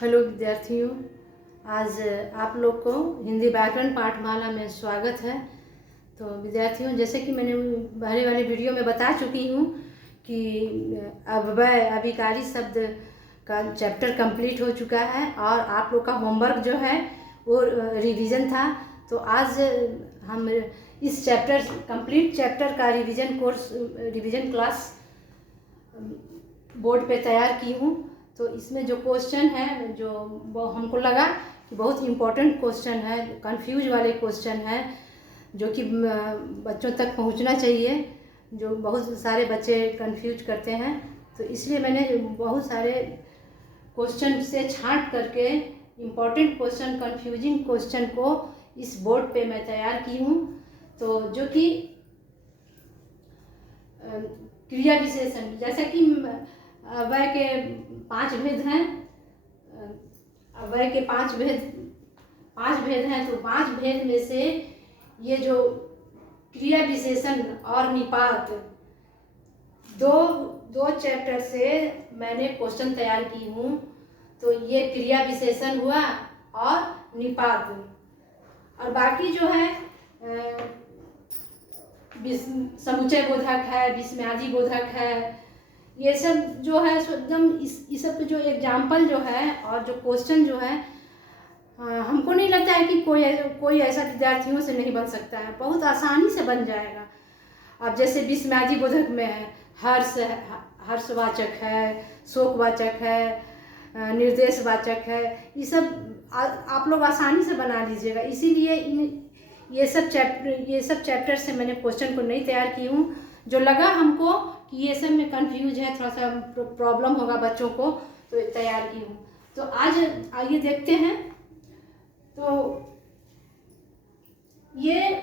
Hello विद्यार्थियों, आज आप लोग को हिंदी व्याकरण पाठमाला में स्वागत है। तो विद्यार्थियों, जैसे कि मैंने पहले वाली वीडियो में बता चुकी हूँ कि अव्यय अभिकारी शब्द का चैप्टर कंप्लीट हो चुका है और आप लोग का होमवर्क जो है वो रिवीजन था। तो आज हम इस कंप्लीट चैप्टर का रिवीजन क्लास बोर्ड पे तैयार की हूँ। तो इसमें जो क्वेश्चन है जो हमको लगा कि बहुत इम्पोर्टेंट क्वेश्चन है, कंफ्यूज वाले क्वेश्चन है जो कि बच्चों तक पहुंचना चाहिए, जो बहुत सारे बच्चे कंफ्यूज करते हैं। तो इसलिए मैंने बहुत सारे क्वेश्चन से छांट करके इम्पोर्टेंट क्वेश्चन, कंफ्यूजिंग क्वेश्चन को इस बोर्ड पे मैं तैयार की हूँ। तो जो कि क्रिया विशेषण, जैसा कि अव्यय के 5 भेद हैं, अव्यय के 5 भेद हैं। तो 5 भेद में से ये जो क्रिया विशेषण और निपात दो चैप्टर से मैंने क्वेश्चन तैयार की हूँ। तो ये क्रिया विशेषण हुआ और निपात, और बाकी जो है समुच्चय बोधक है, विस्मयादि बोधक है, ये सब जो है एकदम इस सब जो एग्जाम्पल जो है और जो क्वेश्चन जो है, हमको नहीं लगता है कि कोई ऐसा विद्यार्थियों से नहीं बन सकता है, बहुत आसानी से बन जाएगा। अब जैसे विस्मयादि बोधक में है हर्षवाचक है, शोकवाचक है, निर्देशवाचक है, ये सब आप लोग आसानी से बना लीजिएगा। इसीलिए ये सब चैप्टर से मैंने क्वेश्चन को नहीं तैयार की हूँ। जो लगा हमको कि ये सब में कंफ्यूज है, थोड़ा सा प्रॉब्लम होगा बच्चों को, तो तैयार की हूँ। तो आज आइए देखते हैं। तो ये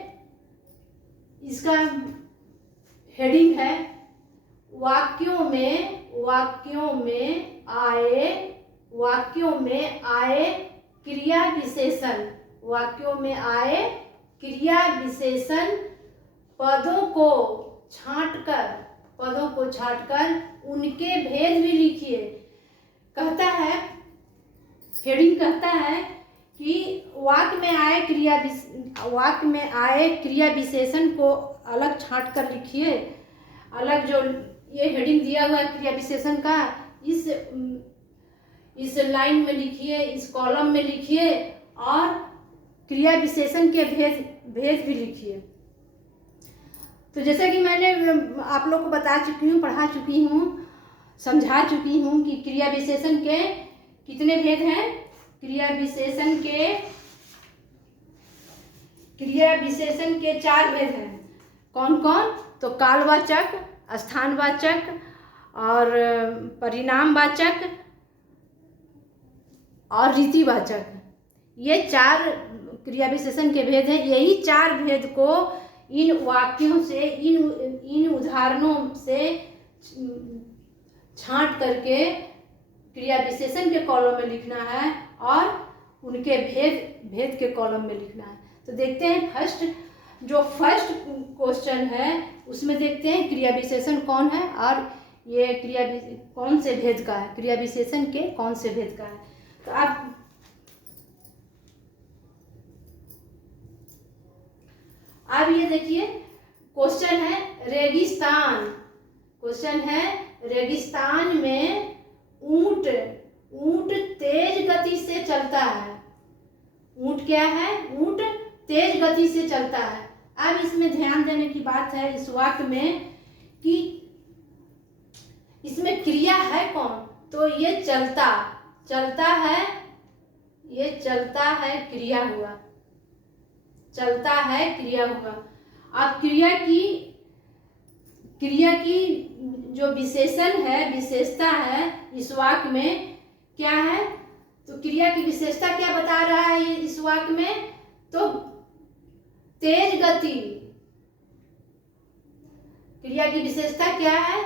इसका हेडिंग है वाक्यों में आए क्रिया विशेषण। वाक्यों में आए क्रिया विशेषण पदों को छांटकर उनके भेद भी लिखिए। कहता है, हेडिंग कहता है कि वाक्य में आए क्रिया विशेषण को अलग छांटकर लिखिए। अलग जो ये हेडिंग दिया हुआ है क्रिया विशेषण का, इस लाइन में लिखिए, इस कॉलम में लिखिए, और क्रिया विशेषण के भेद भी लिखिए। तो जैसा कि मैंने आप लोग को बता चुकी हूँ, पढ़ा चुकी हूँ, समझा चुकी हूँ कि क्रिया विशेषण के कितने भेद हैं। क्रिया विशेषण के 4 भेद हैं। कौन कौन? तो कालवाचक, स्थानवाचक और परिणामवाचक और रीतिवाचक। ये 4 क्रिया विशेषण के भेद हैं। यही 4 भेद को इन वाक्यों से, इन उदाहरणों से छांट करके क्रिया विशेषण के कॉलम में लिखना है और उनके भेद के कॉलम में लिखना है। तो देखते हैं फर्स्ट क्वेश्चन है, उसमें देखते हैं क्रिया विशेषण कौन है और ये कौन से भेद का है, क्रिया विशेषण के कौन से भेद का है। तो अब ये देखिए, क्वेश्चन है रेगिस्तान में ऊंट तेज गति से चलता है। ऊंट क्या है? ऊंट तेज गति से चलता है। अब इसमें ध्यान देने की बात है इस वाक्य में कि इसमें क्रिया है कौन? तो ये चलता है, क्रिया हुआ। चलता है, क्रिया हुआ। अब क्रिया की जो विशेषता है इस वाक्य में क्या है? तो क्रिया की विशेषता क्या बता रहा है इस वाक्य में? तो तेज गति। क्रिया की विशेषता क्या है?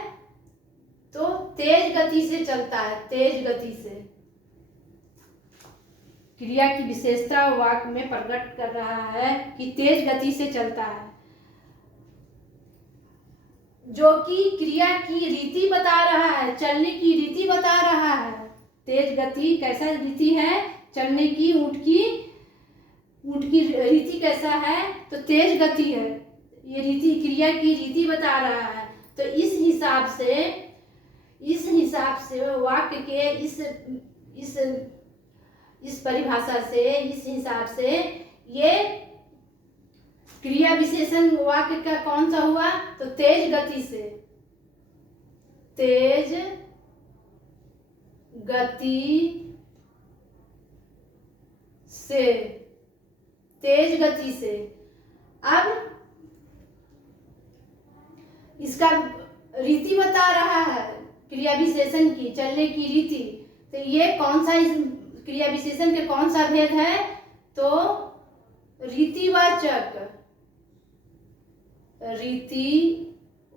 तो तेज गति से चलता है, तेज गति से। क्रिया की विशेषता वाक्य में प्रकट कर रहा है कि तेज गति से चलता है, जो कि क्रिया की रीति बता रहा है, चलने की रीति बता रहा है। तेज गति कैसा रीति है चलने की, ऊँट की रीति कैसा है, तो तेज गति है। ये रीति क्रिया की रीति बता रहा है। तो इस हिसाब से वाक्य के इस परिभाषा से, इस हिसाब से ये क्रिया विशेषण वाक्य का कौन सा हुआ, तो तेज गति से, तेज गति से, तेज गति से। अब इसका रीति बता रहा है क्रिया विशेषण की, चलने की रीति। तो ये कौन सा, इस क्रिया विशेषण के कौन सा भेद है, तो रीतिवाचक, रीतिवाचक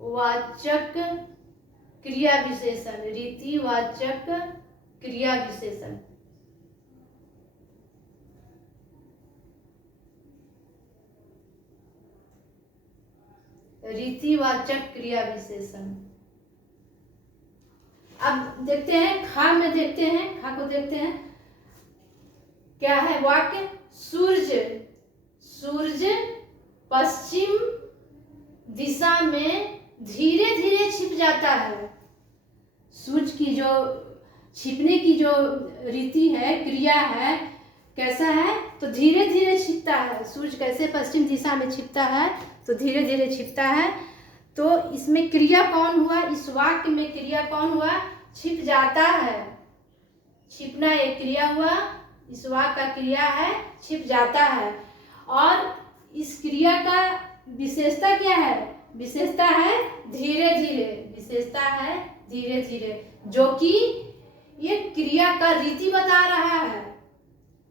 क्रिया विशेषण, रीतिवाचक क्रिया विशेषण। रीतिवाचक क्रिया विशेषण। अब देखते हैं खा में, देखते हैं खा को, देखते हैं क्या है वाक्य। सूरज पश्चिम दिशा में धीरे धीरे छिप जाता है। सूरज की जो छिपने की जो रीति है, क्रिया है, कैसा है, तो धीरे धीरे छिपता है। सूरज कैसे पश्चिम दिशा में छिपता है, तो धीरे धीरे छिपता है। तो इसमें क्रिया कौन हुआ, इस वाक्य में क्रिया कौन हुआ, छिप जाता है। छिपना एक क्रिया हुआ, इस वाक्य का क्रिया है छिप जाता है। और इस क्रिया का विशेषता क्या है, विशेषता है धीरे धीरे, विशेषता है धीरे धीरे, जो कि ये क्रिया का रीति बता रहा है,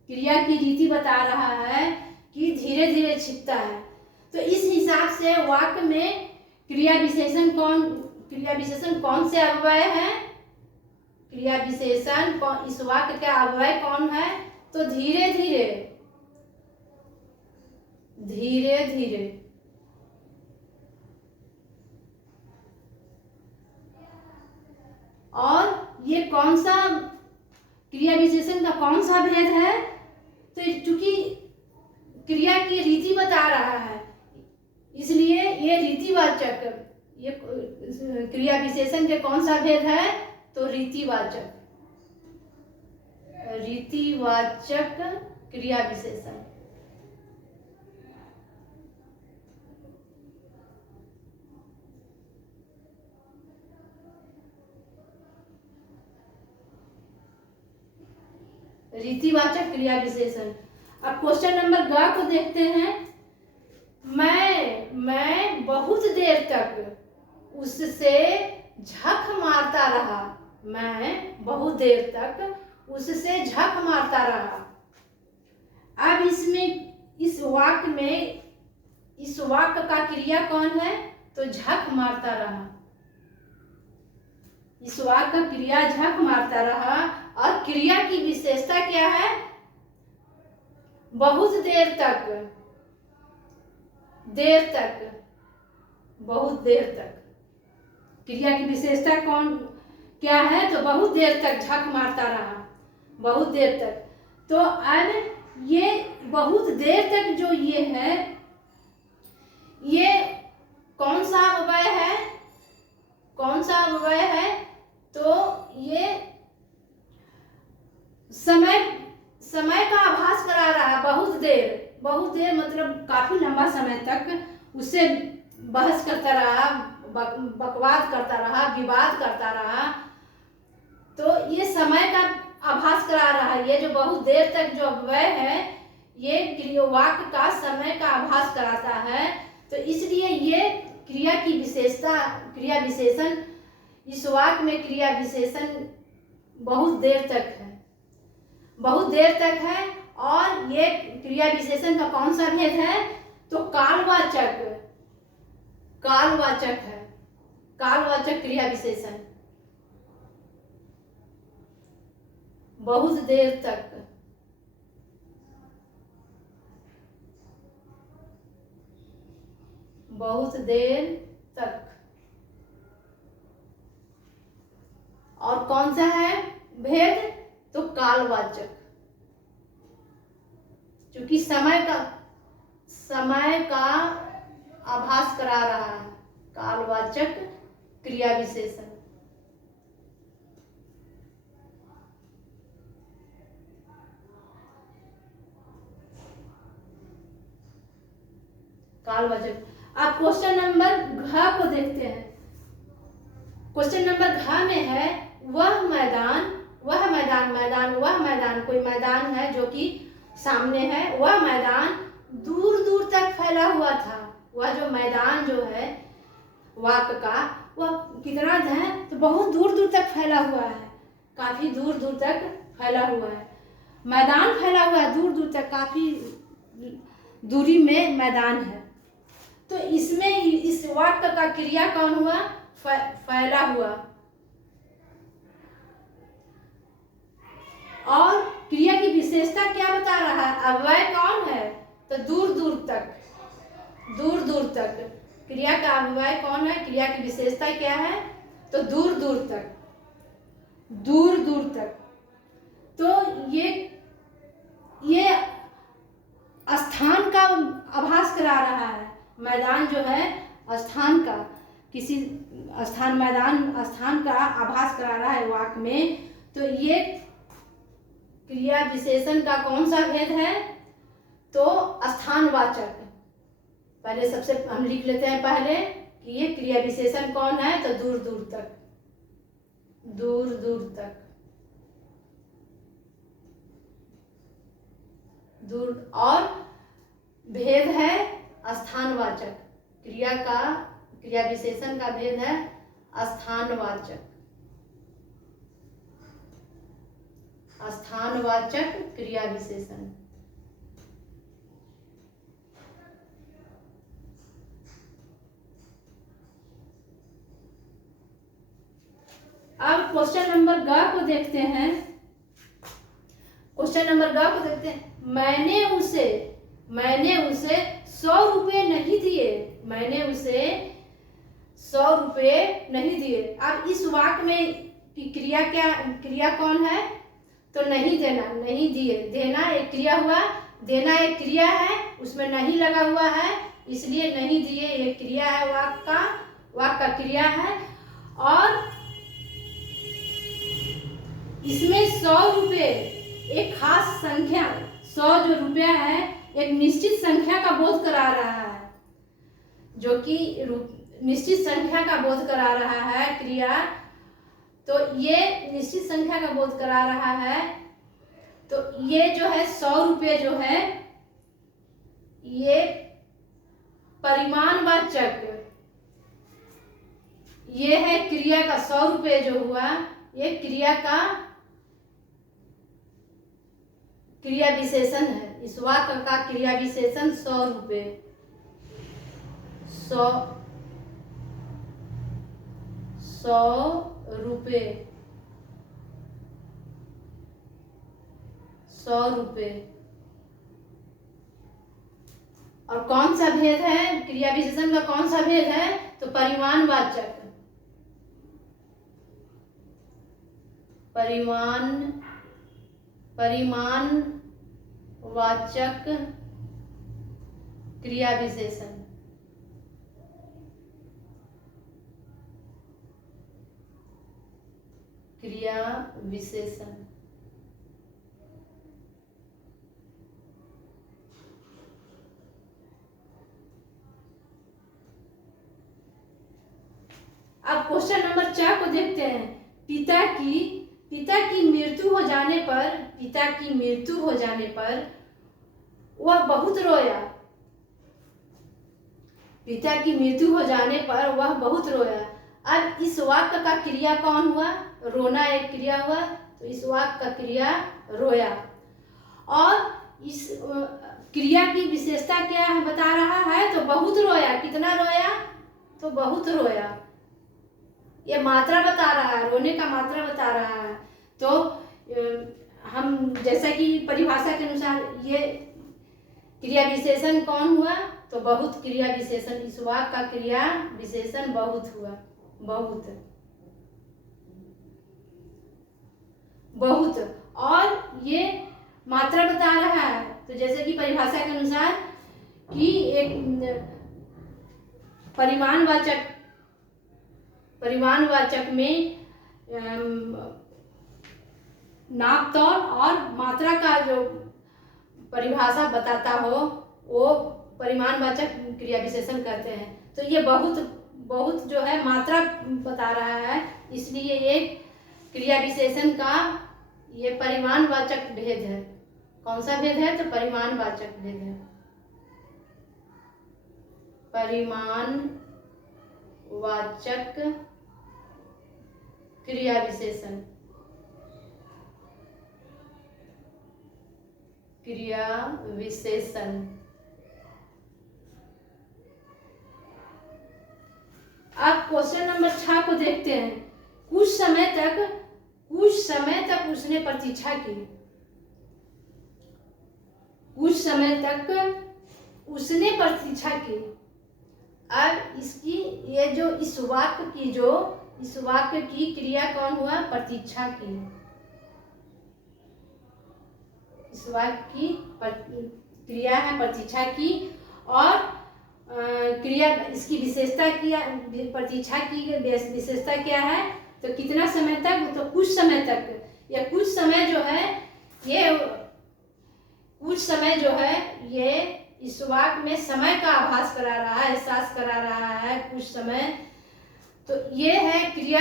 क्रिया की रीति बता रहा है कि धीरे धीरे छिपता है। तो इस हिसाब से वाक्य में क्रिया विशेषण कौन से अव्यय है, क्रिया विशेषण इस वाक्य का अव्यय कौन है, तो धीरे धीरे, धीरे धीरे। और ये कौन सा क्रिया विशेषण का कौन सा भेद है, तो चूंकि क्रिया की रीति बता रहा है इसलिए ये रीतिवाचक, ये क्रिया विशेषण के कौन सा भेद है, तो रीतिवाचक, रीतिवाचक क्रिया विशेषण। रीतिवाचक क्रिया विशेषण। अब क्वेश्चन नंबर ग को देखते हैं। मैं बहुत देर तक उससे झक मारता रहा, मैं बहुत देर तक उससे झक मारता रहा। अब इसमें इस वाक्य में, इस वाक्य का क्रिया कौन है, तो झक मारता रहा। इस वाक्य का क्रिया झक मारता रहा। और क्रिया की विशेषता क्या है, बहुत देर तक, देर तक, बहुत देर तक। क्रिया की विशेषता कौन क्या है, तो बहुत देर तक झक मारता रहा, बहुत देर तक। तो अब ये बहुत देर तक जो ये है, ये कौन सा अव्यय है, कौन सा अव्यय है, तो ये समय का आभास करा रहा है। बहुत देर मतलब काफी लंबा समय तक उससे बहस करता रहा, बकवाद करता रहा, विवाद करता रहा। तो ये समय का आभास करा रहा है। ये जो बहुत देर तक जो अव्यय है, ये वाक्य का समय का आभास कराता है। तो इसलिए ये क्रिया की विशेषता, क्रिया विशेषण, इस वाक्य में क्रिया विशेषण बहुत देर तक है, बहुत देर तक है। और ये क्रिया विशेषण का कौन सा भेद है, तो कालवाचक, कालवाचक है, कालवाचक क्रिया विशेषण। बहुत देर तक, बहुत देर तक। और कौन सा है भेद, कालवाचक, क्योंकि समय का आभास करा रहा है। कालवाचक क्रिया विशेषण। कालवाचक। अब क्वेश्चन नंबर घ को देखते हैं। क्वेश्चन नंबर घ में है वह मैदान कोई मैदान है जो कि सामने है। वह मैदान दूर दूर तक फैला हुआ था। वह जो मैदान जो है वाक्य का, वह कितना है तो बहुत दूर दूर तक फैला हुआ है, काफी दूर दूर तक फैला हुआ है। मैदान फैला हुआ है दूर दूर तक, काफी दूरी में मैदान है। तो इसमें इस वाक्य का क्रिया कौन हुआ? फैला हुआ। और क्रिया की विशेषता क्या बता रहा है? अव्यय कौन है? तो दूर दूर तक, दूर दूर तक। क्रिया का अव्यय कौन है? क्रिया की विशेषता क्या है? तो दूर दूर तक, दूर दूर तक। तो ये स्थान का आभास करा रहा है। मैदान जो है स्थान का, किसी स्थान, मैदान स्थान का आभास करा रहा है वाक्य में। तो ये क्रिया विशेषण का कौन सा भेद है? तो स्थानवाचक। पहले सबसे हम लिख लेते हैं पहले कि ये क्रिया विशेषण कौन है? तो दूर दूर तक, दूर दूर तक, दूर। और भेद है स्थानवाचक। क्रिया विशेषण का भेद है स्थानवाचक। स्थानवाचक क्रिया विशेषण। अब क्वेश्चन नंबर ग को देखते हैं। क्वेश्चन नंबर ग को देखते हैं। मैंने उसे 100 रुपये नहीं दिए। मैंने उसे 100 रुपये नहीं दिए। अब इस वाक्य में की क्रिया कौन है? तो नहीं देना, नहीं दिए। देना एक क्रिया हुआ, देना एक क्रिया है, उसमें नहीं लगा हुआ है, इसलिए नहीं दिए एक क्रिया है, वाक्य का क्रिया है। और इसमें 100 रुपये एक खास संख्या, 100 जो रुपया है एक निश्चित संख्या का बोध करा रहा है, जो कि निश्चित संख्या का बोध करा रहा है क्रिया। तो ये निश्चित संख्या का बोध करा रहा है। तो ये जो है 100 रुपये जो है ये परिमाणवाचक, ये है क्रिया का 100 रुपये जो हुआ, ये क्रिया का क्रिया विशेषण है। इस वाक्य का क्रिया विशेषण 100 रुपये, 100 रुपये, 100 रुपये। और कौन सा भेद है? क्रिया विशेषण का कौन सा भेद है? तो परिमाणवाचक। परिमाणवाचक क्रिया विशेषण। क्रिया विशेषण। अब क्वेश्चन नंबर 4 को देखते हैं। पिता की मृत्यु हो जाने पर वह बहुत रोया। पिता की मृत्यु हो जाने पर वह बहुत रोया। अब इस वाक्य का क्रिया कौन हुआ? रोना एक क्रिया हुआ, तो इस वाक्य का क्रिया रोया। और इस क्रिया की विशेषता क्या है बता रहा है? तो बहुत रोया। कितना रोया? तो बहुत रोया। ये मात्रा बता रहा है, रोने का मात्रा बता रहा है। तो हम जैसा कि परिभाषा के अनुसार ये क्रिया विशेषण कौन हुआ? तो बहुत क्रिया विशेषण। इस वाक्य का क्रिया विशेषण बहुत हुआ, बहुत। बहुत, और ये मात्रा बता रहा है। तो जैसे कि परिभाषा के अनुसार कि एक परिमाणवाचक में नापतोल और मात्रा का जो परिभाषा बताता हो वो परिमाणवाचक क्रिया विशेषण कहते हैं। तो ये बहुत जो है मात्रा बता रहा है, इसलिए ये क्रिया विशेषण का ये परिमाणवाचक भेद है। कौन सा भेद है? तो परिमाणवाचक भेद है। परिमाणवाचक क्रिया विशेषण, क्रिया विशेषण। अब क्वेश्चन नंबर 6 को देखते हैं। कुछ समय तक उसने प्रतीक्षा की। कुछ समय तक उसने प्रतीक्षा की। अब इसकी ये जो इस वाक्य की क्रिया कौन हुआ? प्रतीक्षा की। इस वाक्य की क्रिया है प्रतीक्षा की, और क्रिया इसकी विशेषता प्रतीक्षा की विशेषता क्या है? तो कितना समय तक? तो कुछ समय तक। या कुछ समय जो है ये इस वाक्य में समय का आभास करा रहा है, एहसास करा रहा है कुछ समय। तो ये है क्रिया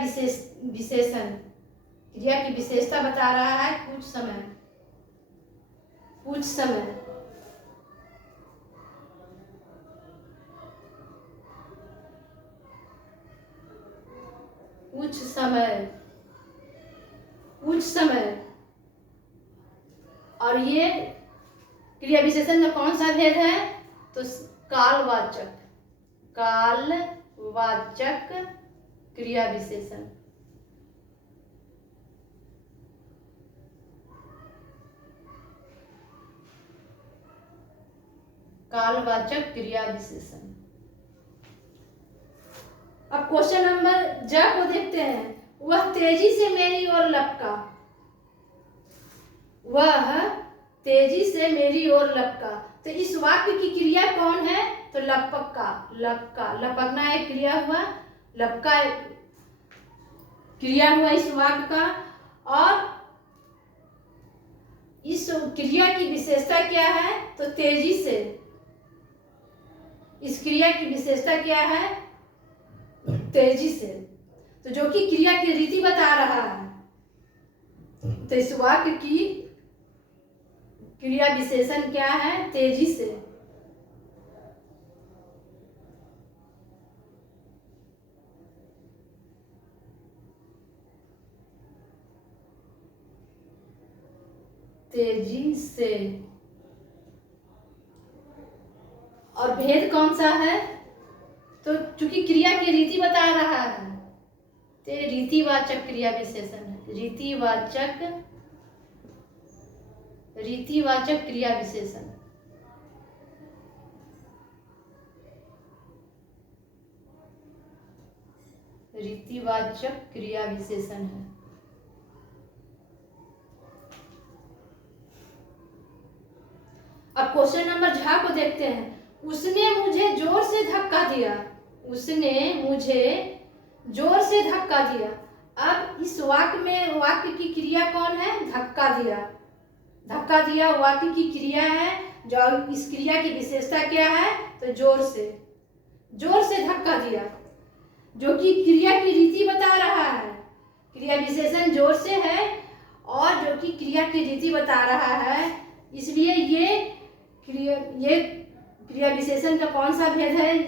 विशेषण। क्रिया की विशेषता बता रहा है कुछ समय। कुछ समय और ये क्रिया विशेषण का कौन सा भेद है? तो कालवाचक क्रिया विशेषण। कालवाचक क्रिया विशेषण। अब क्वेश्चन नंबर ज को देखते हैं। वह तेजी से मेरी ओर लपका। तो इस वाक्य की क्रिया कौन है? तो लपकना एक क्रिया हुआ, लपका क्रिया हुआ इस वाक्य का। और इस क्रिया की विशेषता क्या है? तो तेजी से। इस क्रिया की विशेषता क्या है? तेजी से। तो जो कि क्रिया की रीति बता रहा है। तो इस वाक्य की क्रिया विशेषण क्या है? तेजी से। तेजी से। और भेद कौन सा है? तो चूंकि क्रिया की रीति बता रहा है तो रीतिवाचक क्रिया विशेषण है। रीतिवाचक क्रिया विशेषण। रीतिवाचक क्रिया विशेषण है। अब क्वेश्चन नंबर झा को देखते हैं। उसने मुझे जोर से धक्का दिया। अब इस वाक्य की क्रिया कौन है? धक्का दिया वाक्य की क्रिया है। जो इस क्रिया की विशेषता क्या है? तो जोर से धक्का दिया, जो कि क्रिया की रीति बता रहा है। क्रिया विशेषण जोर से है और जो कि क्रिया की रीति बता रहा है, इसलिए ये क्रिया विशेषण का कौन सा भेद है?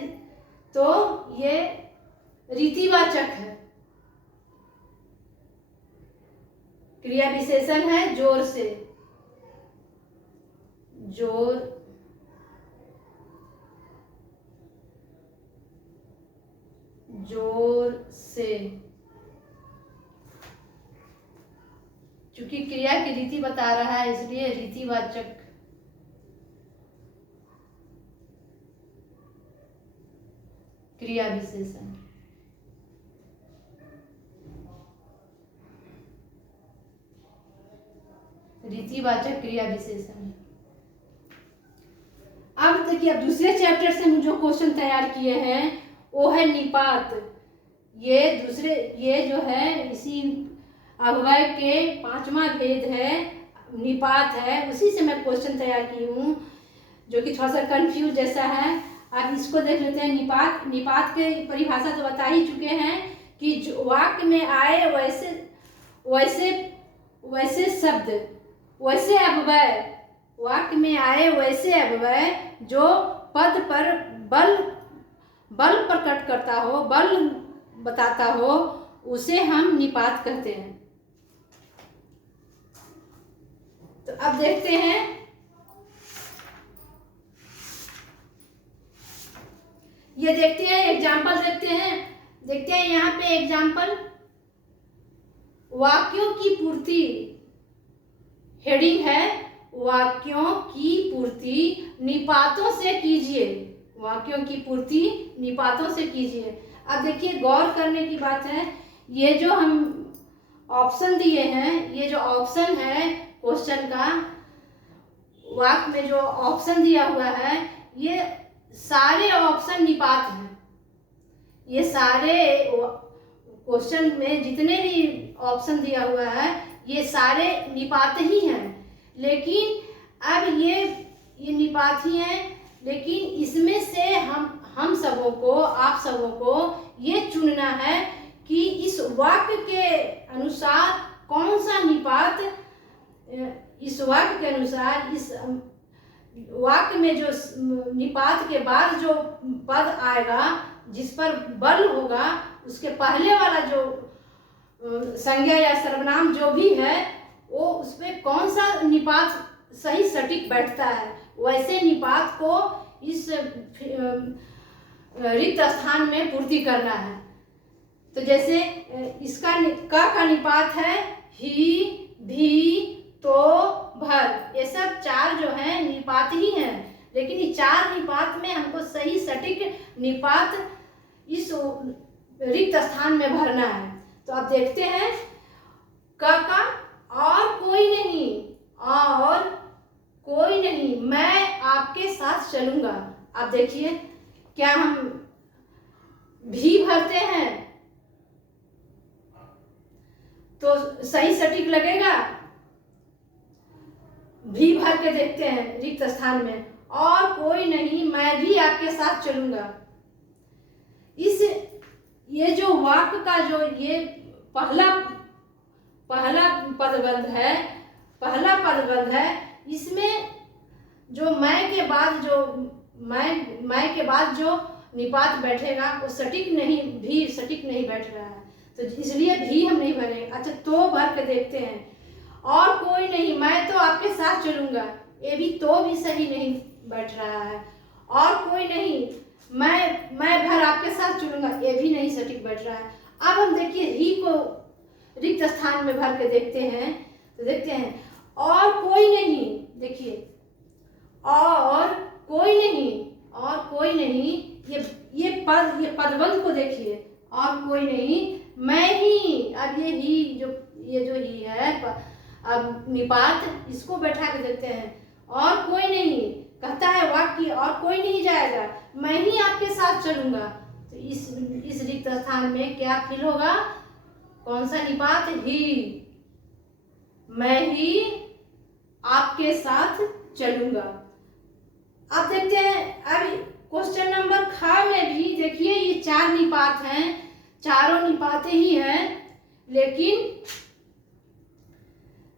तो ये रीतिवाचक है। क्रिया विशेषण है जोर से। चूंकि क्रिया की रीति बता रहा है इसलिए रीतिवाचक क्रिया विशेषण। रीतिवाचक क्रिया विशेषण है। अब देखिए, अब दूसरे चैप्टर से हम जो क्वेश्चन तैयार किए हैं वो है निपात। ये जो है इसी अव्यय के 5वां भेद है, निपात है, उसी से मैं क्वेश्चन तैयार की हूँ, जो कि थोड़ा सा कंफ्यूज जैसा है। अब इसको देख लेते हैं। निपात के परिभाषा तो बता ही चुके हैं कि जो वाक्य में आए वैसे शब्द, वैसे अव्यय, वाक्य में आए वैसे अव्यय जो पद पर बल प्रकट करता हो, बल बताता हो, उसे हम निपात कहते हैं। तो अब देखते हैं, ये देखते हैं एग्जाम्पल, देखते हैं यहाँ पे एग्जाम्पल। वाक्यों की पूर्ति, हेडिंग है वाक्यों की पूर्ति निपातों से कीजिए, वाक्यों की पूर्ति निपातों से कीजिए। अब देखिए, गौर करने की बात है, ये जो हम ऑप्शन दिए हैं, ये जो ऑप्शन है क्वेश्चन का, वाक्य में जो ऑप्शन दिया हुआ है, ये सारे ऑप्शन निपात हैं। ये सारे क्वेश्चन में जितने भी ऑप्शन दिया हुआ है ये सारे निपात ही हैं। लेकिन अब ये निपात ही हैं, लेकिन इसमें से हम सबों को, आप सबों को ये चुनना है कि इस वाक्य के अनुसार कौन सा निपात, इस वाक्य के अनुसार इस वाक्य में जो निपात के बाद जो पद आएगा, जिस पर बल होगा, उसके पहले वाला जो संज्ञा या सर्वनाम जो भी है, वो उसमें कौन सा निपात सही सटीक बैठता है, वैसे निपात को इस रिक्त स्थान में पूर्ति करना है। तो जैसे इसका का निपात है ही, भी, तो, भर, ये सब चार जो हैं निपात ही हैं। लेकिन ये चार निपात में हमको सही सटीक निपात इस रिक्त स्थान में भरना है। तो आप देखते हैं, का और कोई नहीं, और कोई नहीं, मैं आपके साथ चलूंगा। आप देखिए, क्या हम भी भरते हैं तो सही सटीक लगेगा? भी भर के देखते हैं रिक्त स्थान में, और कोई नहीं, मैं भी आपके साथ चलूंगा। ये जो वाक्य का जो ये पहला पदबंध है, इसमें जो मैं के बाद जो निपात बैठेगा वो सटीक नहीं बैठ रहा है, तो इसलिए भी हम नहीं भरेंगे। अच्छा, तो भर के देखते हैं, और कोई नहीं, मैं तो आपके साथ चलूंगा, ये भी तो भी सही नहीं बैठ रहा है। और कोई नहीं, मैं भर आपके साथ चलूंगा, ये भी नहीं सटीक बैठ रहा है। अब हम देखिए ही को रिक्त स्थान में भर के देखते हैं, तो देखते हैं, और कोई नहीं, देखिए, और कोई नहीं, ये पदबंध को देखिए, और कोई नहीं, मैं ही। अब ये जो ही है, अब निपात, इसको बैठा के देखते हैं, और कोई नहीं कहता है वाक्य, और कोई नहीं जाएगा, मैं ही आपके साथ चलूंगा। तो इस रिक्त स्थान में क्या फिल होगा? कौन सा निपात? ही, मैं ही आपके साथ चलूंगा। अब देखते हैं, अब क्वेश्चन नंबर ख में भी देखिए, ये चार निपात हैं, चारों निपाते ही हैं, लेकिन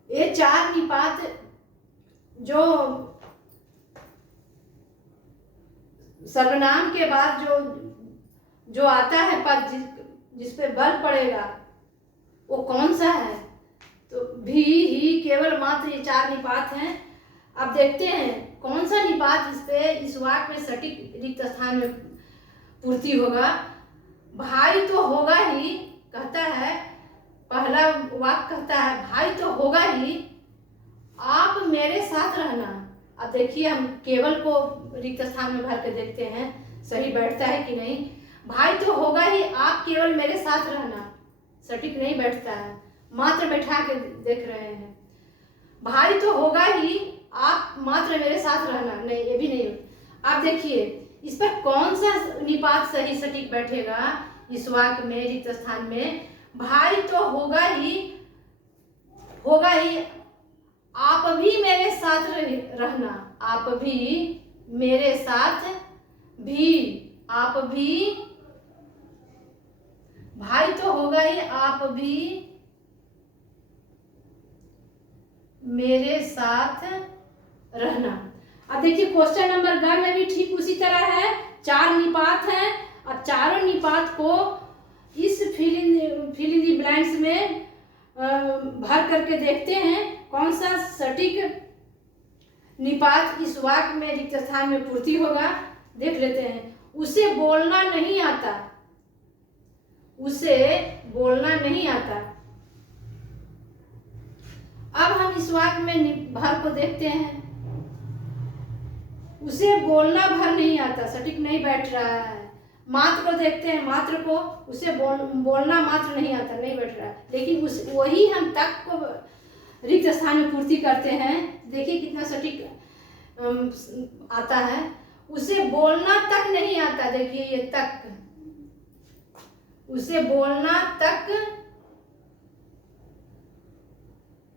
ये चार निपात जो सर्वनाम के बाद जो आता है पद, जिस पे बल पड़ेगा, वो कौन सा है? तो भी, ही, केवल, मात्र, ये चार निपात हैं। अब देखते हैं कौन सा निपात इस वाक्य में सटीक रिक्त स्थान में पूर्ति होगा। भाई तो होगा ही, कहता है, पहला वाक्य कहता है भाई तो होगा ही, आप मेरे साथ रहना। अब देखिए, हम केवल को रिक्त स्थान में भर के देखते हैं सही बैठता है कि नहीं। भाई तो होगा ही, आप केवल मेरे साथ रहना, सटीक नहीं बैठता है, मात्र बैठा के देख रहे हैं। भाई तो होगा ही, आप मात्र मेरे साथ रहना, नहीं ये भी नहीं। आप देखिए इस पर कौन सा निपात सही सटीक बैठेगा इस वाक्य में, रिक्त स्थान में। भाई तो होगा ही, होगा ही, आप भी मेरे साथ रहना, आप भी मेरे साथ, भी, आप भी, भाई तो होगा ही, आप भी मेरे साथ रहना। अब देखिए क्वेश्चन नंबर ग में भी ठीक उसी तरह है, 4 निपात हैं। अब चारों निपात को इस फिल इन दी ब्लैंक्स में भर करके देखते हैं कौन सा सटीक निपात इस वाक्य में रिक्त स्थान में पूर्ति होगा। देख लेते हैं। उसे बोलना नहीं आता, उसे बोलना नहीं आता। अब हम इस वाक्य में भर को देखते हैं। उसे बोलना भर नहीं आता, सटीक नहीं बैठ रहा है। मात्र को देखते हैं, मात्र को, उसे बोलना मात्र नहीं आता, नहीं बैठ रहा है। लेकिन उस वही हम तक को रिक्त स्थान में पूर्ति करते हैं। देखिए कितना सटीक आता है। उसे बोलना तक नहीं आता, देखिए ये तक, उसे बोलना तक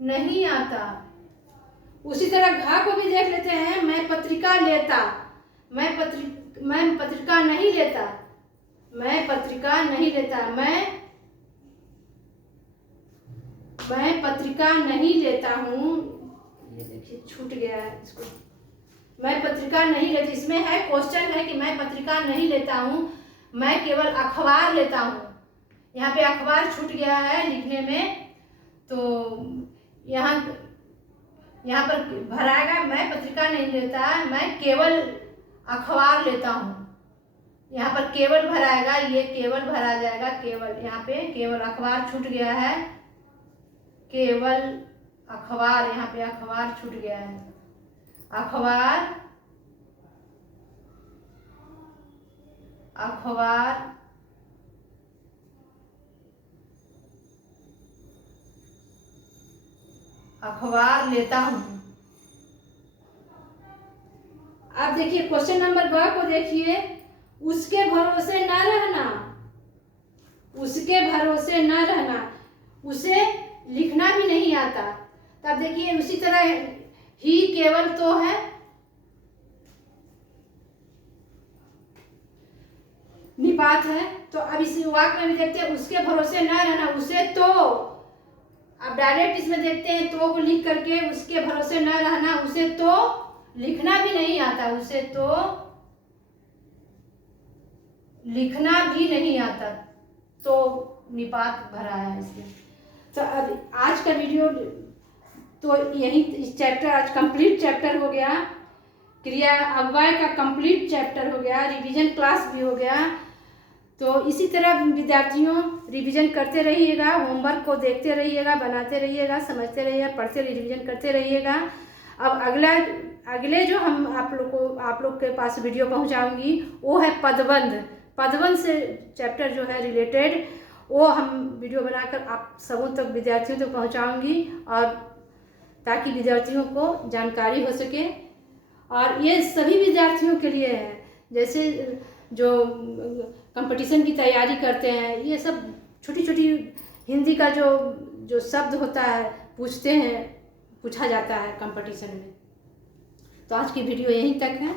नहीं आता। उसी तरह घ को भी देख लेते हैं। मैं पत्रिका लेता, मैं पत्रिका नहीं लेता, मैं पत्रिका नहीं लेता, मैं पत्रिका नहीं लेता हूँ। ये देखिए छूट गया है इसको। मैं पत्रिका नहीं लेती, इसमें है क्वेश्चन है कि मैं पत्रिका नहीं लेता हूँ, मैं केवल अखबार लेता हूँ। यहाँ पे अखबार छूट गया है लिखने में, तो यहाँ पर भराएगा मैं पत्रिका नहीं लेता, मैं केवल अखबार लेता हूँ। यहाँ पर केवल भराएगा, ये केवल भरा जाएगा, केवल। यहाँ पे केवल अखबार छूट गया है, केवल अखबार, यहाँ पे अखबार छूट गया है। अखबार, अखबार, अखबार लेता हूँ। अब देखिए क्वेश्चन नंबर ब को देखिए। उसके भरोसे न रहना, उसके भरोसे न रहना, उसे लिखना भी नहीं आता। तब देखिए उसी तरह ही केवल तो है, निपात है। तो अब इस वाक्य में भी देखते हैं उसके भरोसे न रहना, उसे तो, अब डायरेक्ट इसमें देखते हैं तो को लिख करके उसके भरोसे न रहना, उसे तो लिखना भी नहीं आता, उसे तो लिखना भी नहीं आता, तो निपात भरा है इसमें। तो अब आज का वीडियो तो यही, इस चैप्टर आज कंप्लीट चैप्टर हो गया, क्रिया अव्यय का कंप्लीट चैप्टर हो गया, रिवीजन क्लास भी हो गया। तो इसी तरह विद्यार्थियों रिवीजन करते रहिएगा, होमवर्क को देखते रहिएगा, बनाते रहिएगा, समझते रहिएगा, पढ़ते रिवीजन करते रहिएगा। अब अगले जो हम आप लोग के पास वीडियो पहुंचाऊंगी वो है पदबंध। पदबंध से चैप्टर जो है रिलेटेड, वो हम वीडियो बनाकर आप सबों तक, विद्यार्थियों तक पहुंचाऊंगी, और ताकि विद्यार्थियों को जानकारी हो सके। और ये सभी विद्यार्थियों के लिए है, जैसे जो कंपटीशन की तैयारी करते हैं, ये सब छोटी छोटी हिंदी का जो शब्द होता है पूछा जाता है कंपटीशन में। तो आज की वीडियो यहीं तक है।